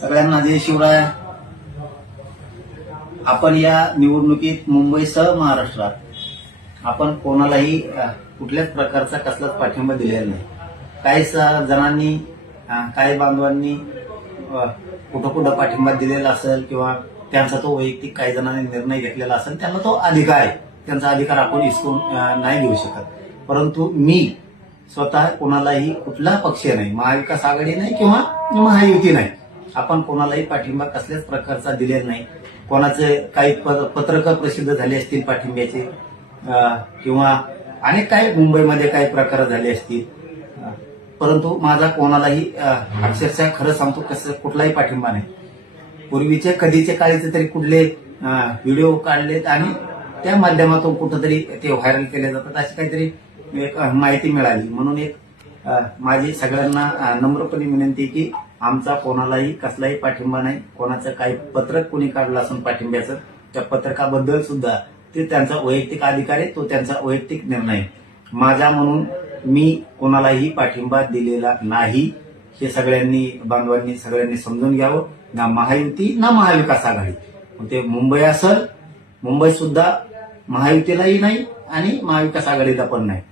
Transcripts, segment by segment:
सगळ्यांना जय शिवराय. आपण या निवडणुकीत मुंबईसह महाराष्ट्रात आपण कोणालाही कुठल्याच प्रकारचा कसलाच पाठिंबा दिलेला नाही. काही जणांनी काही बांधवांनी कुठं कुठं पाठिंबा दिलेला असेल किंवा त्यांचा तो वैयक्तिक काही जणांनी निर्णय घेतलेला असेल, त्यांना तो अधिकार आहे. त्यांचा अधिकार आपण हिसकून नाही घेऊ शकत. परंतु मी स्वतः कोणालाही कुठला पक्ष नाही, महाविकास आघाडी नाही किंवा महायुती नाही, आपण कोणालाही पाठिंबा कसल्याच प्रकारचा दिलेला नाही. कोणाचे काही पत्रक प्रसिद्ध झाले असतील पाठिंब्याचे किंवा अनेक काही मुंबईमध्ये काही प्रकार झाले असतील, परंतु माझा कोणालाही अक्षरशः खरं सांगतो कसं कुठलाही पाठिंबा नाही. पूर्वीचे कधीचे काळीचे तरी कुठले व्हिडिओ काढलेत आणि त्या माध्यमातून कुठंतरी ते व्हायरल केले जातात, अशी काहीतरी एक माहिती मिळाली. म्हणून एक माझी सगळ्यांना नम्रपणे विनंती की आमचा कोणालाही कसलाही पाठिंबा नाही. कोणाचं काही पत्रक कोणी काढलं असून पाठिंब्याचं, त्या पत्रकाबद्दल सुद्धा ते त्यांचा वैयक्तिक अधिकार आहे, तो त्यांचा वैयक्तिक निर्णय. माझा म्हणून मी कोणालाही पाठिंबा दिलेला नाही, हे सगळ्यांनी बांधवांनी सगळ्यांनी समजून घ्यावं. ना महायुती ना महाविकास आघाडी. ते मुंबई असेल, मुंबई सुद्धा महायुतीलाही नाही आणि महाविकास आघाडीला पण नाही.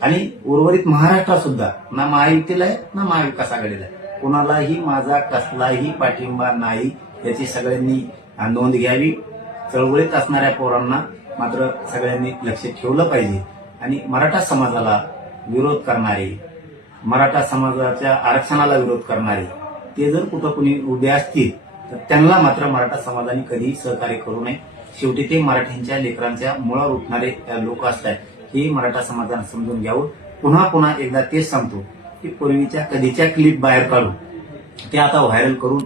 आणि उर्वरित महाराष्ट्रात सुद्धा ना महायुतीला आहे ना महाविकास आघाडीला आहे. कोणालाही माझा कसलाही पाठिंबा नाही, याची सगळ्यांनी नोंद घ्यावी. चळवळीत असणाऱ्या पोरांना मात्र सगळ्यांनी लक्ष ठेवलं पाहिजे. आणि मराठा समाजाला विरोध करणारे, मराठा समाजाच्या आरक्षणाला विरोध करणारे, ते जर कुठं कुणी उभे असतील तर त्यांना मात्र मराठा समाजाने कधीही सहकार्य करू नये. शेवटी ते मराठ्यांच्या लेकरांच्या मुळावर उठणारे लोक असतात, हे मराठा समाजाने समजून घ्यावं. पुन्हा पुन्हा एकदा तेच सांगतो की पूर्वीच्या कधीच्या क्लिप बाहेर काढून ते आता व्हायरल करून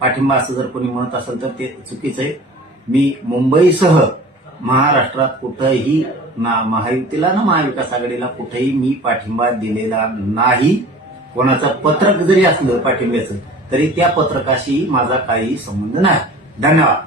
पाठिंबा असं जर कोणी म्हणत असेल तर ते चुकीचं आहे. मी मुंबईसह महाराष्ट्रात कुठंही ना महायुतीला ना महाविकास आघाडीला कुठेही मी पाठिंबा दिलेला नाही. कोणाचं पत्रक जरी असलं पाठिंब्याचं तरी त्या पत्रकाशी माझा काही संबंध नाही. धन्यवाद.